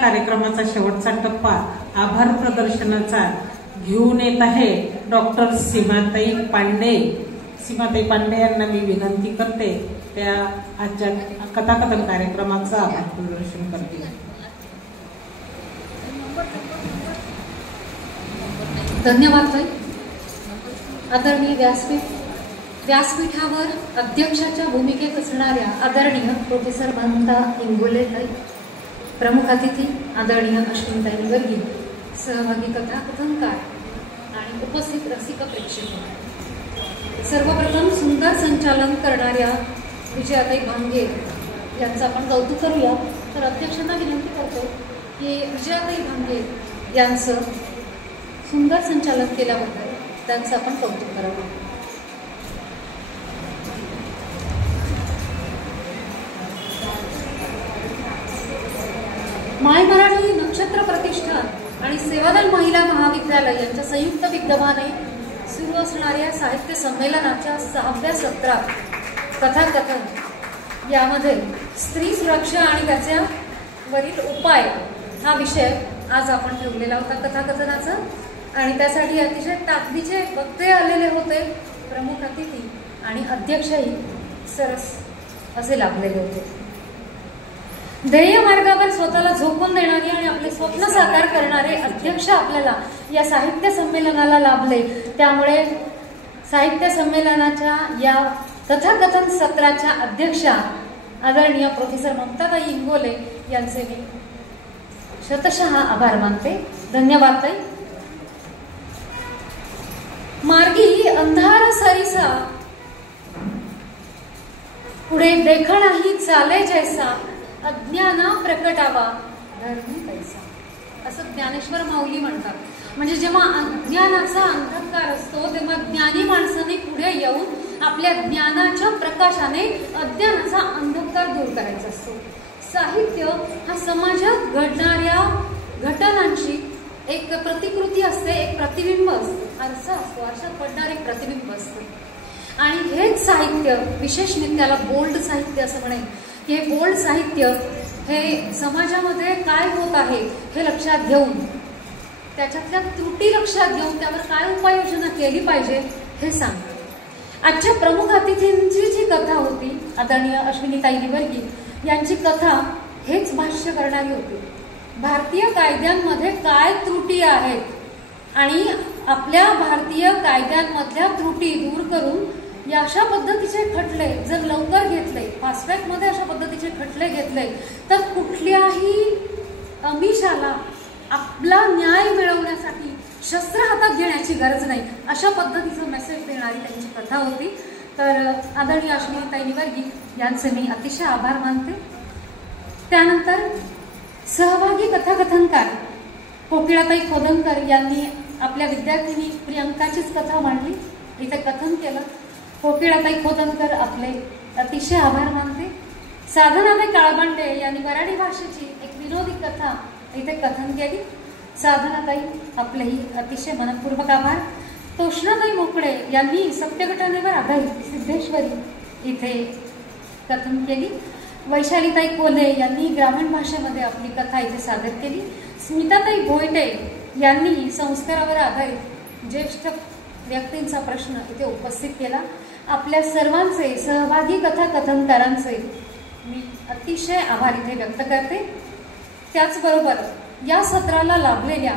कार्यक्रमाचा शेवटचा टप्पा आभार प्रदर्शनाचा घेऊन येत आहे डॉक्टर सीमाताई पांडे। सीमाताई पांडे यांना मी विनंती करते त्या आजच्या कथाकथन कार्यक्रमाचं आभार प्रदर्शन करतील। धन्यवाद ताई। आदरणीय व्यासपीठावर अध्यक्षाच्या भूमिकेत असणाऱ्या आदरणीय प्रोफेसर ममता इंगोले ताई, प्रमुख अतिथी आदरणीय अश्विनीताई निवर्गी, सहभागी कथाकथनकार आणि उपस्थित रसिक प्रेक्षक, सर्वप्रथम सुंदर संचालन करणाऱ्या विजयाताई भांगे यांचं आपण कौतुक करूया। तर अध्यक्षांना विनंती करतो की विजयाताई भांगे यांचं सुंदर संचालन केल्याबद्दल त्यांचं आपण कौतुक करावं। माय मराठी नक्षत्र प्रतिष्ठान आणि सेवादल महिला महाविद्यालय यांच्या संयुक्त विद्यमाने सुरू असणाऱ्या साहित्य संमेलनाच्या 6व्या सत्रात कथाकथन यामध्ये स्त्री सुरक्षा आणि त्याच्यावरील उपाय हा विषय आज आपण ठेवलेला होता कथाकथनाचा, आणि त्यासाठी अतिशय ताकदीचे वक्ते आलेले होते, प्रमुख अतिथी आणि अध्यक्षही सरस असे लाभलेले होते। ध्येय मार्गावर स्वतःला झोकून देणारे आणि आपले स्वप्न साकार करणारे अध्यक्ष आपल्याला या साहित्य संमेलनाला लाभले। त्यामुळे साहित्य संमेलनाच्या या कथाकथन सत्राच्या अध्यक्षा आदरणीय प्रोफेसर ममताताई इंगोले यांचे मी शतशः आभार मानते। धन्यवाद ताई। मार्गी अंधार सरीसा पुढे देखणाही चाले जैसा, अज्ञाना प्रकटावा धर्मी पैसा, असं ज्ञानेश्वर माऊली म्हणतात। म्हणजे जेव्हा अज्ञानाचा अंधकार असतो तेव्हा ज्ञानी माणसाने पुढे येऊन आपल्या ज्ञानाच्या प्रकाशाने अज्ञानाचा अंधकार दूर करायचा असतो। साहित्य हा समाजात घडणाऱ्या घटनांची एक प्रतिकृती असते, एक प्रतिबिंब असते, आरसा असतो, आरशात पडणारे प्रतिबिंब असते। आणि हेच साहित्य, विशेष मी त्याला बोल्ड साहित्य असं म्हणेन, की हे बोल्ड साहित्य हे समाजामध्ये काय होत आहे हे लक्षात घेऊन, त्याच्यातल्या त्रुटी लक्षात घेऊन त्यावर काय उपाययोजना केली पाहिजे हे सांगतात। आजच्या प्रमुख अतिथींची जी कथा होती आदरणीय अश्विनीताई निवर्गी यांची कथा हेच भाष्य करणारी होती। भारतीय कायद्यांमध्ये काय त्रुटी आहेत आणि आपल्या भारतीय कायद्यांमधल्या त्रुटी दूर करून या अशा पद्धतीचे खटले जर लवकर घेतले, फास्ट ट्रॅक मध्ये अशा पद्धतीचे खटले घेतले तर कुठल्याही अमिषाला आपला न्याय मिळवण्यासाठी शस्त्र हातात घेण्याची गरज नाही, अशा पद्धतीचा मेसेज देणारी त्यांची कथा होती। तर आदरणीय अश्विनीताई निवर्गी यांचे मी अतिशय आभार मानते। त्यानंतर सहभागी कथाकथनकार कोकिळाताई खोदनकर यांनी आपल्या विद्यार्थिनी प्रियंकाचीच कथा मांडली, इथे कथन केलं। कोकिळाताई खोदनकर आपले अतिशय आभार मानते। साधनाताई काळबांडे यांनी वराडी भाषेची एक विनोदी कथा इथे कथन केली। साधनाताई आपलेही अतिशय मनपूर्वक आभार। तोषणाताई मोकळे यांनी सत्यघटनेवर आधारित सिद्धेश्वरी इथे कथन केली। वैशालीताई कोल्हे यांनी ग्रामीण भाषेमध्ये आपली कथा इथे सादर केली। स्मिताताई भोयटे यांनी संस्कारावर आधारित ज्येष्ठ व्यक्तींचा प्रश्न इथे उपस्थित केला। आपल्या सर्वांचे सहभागी कथाकथनकारांचे मी अतिशय आभार इथे व्यक्त करते। त्याचबरोबर या सत्राला लाभलेल्या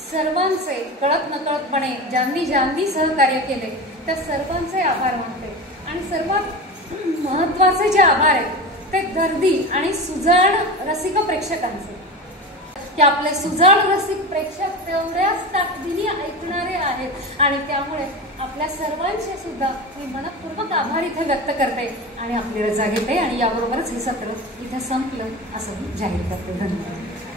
सर्वांचे कळत नकळतपणे ज्यांनी सहकार्य केले त्या सर्वांचे आभार मानते। आणि सर्वात महत्वाचे जे आभार आहेत ते गर्दी आणि सुजाण रसिक प्रेक्षकांचे, की आपले सुजाण रसिक प्रेक्षक तेवढ्याच ताकदीने ऐकणारे आहेत आणि त्यामुळे आपल्या सर्वांचे सुद्धा मी मनपूर्वक आभार इथे व्यक्त करते आणि आपली रजा घेते आणि याबरोबरच हे सत्र इथे संपलं असं मी जाहीर करते। धन्यवाद।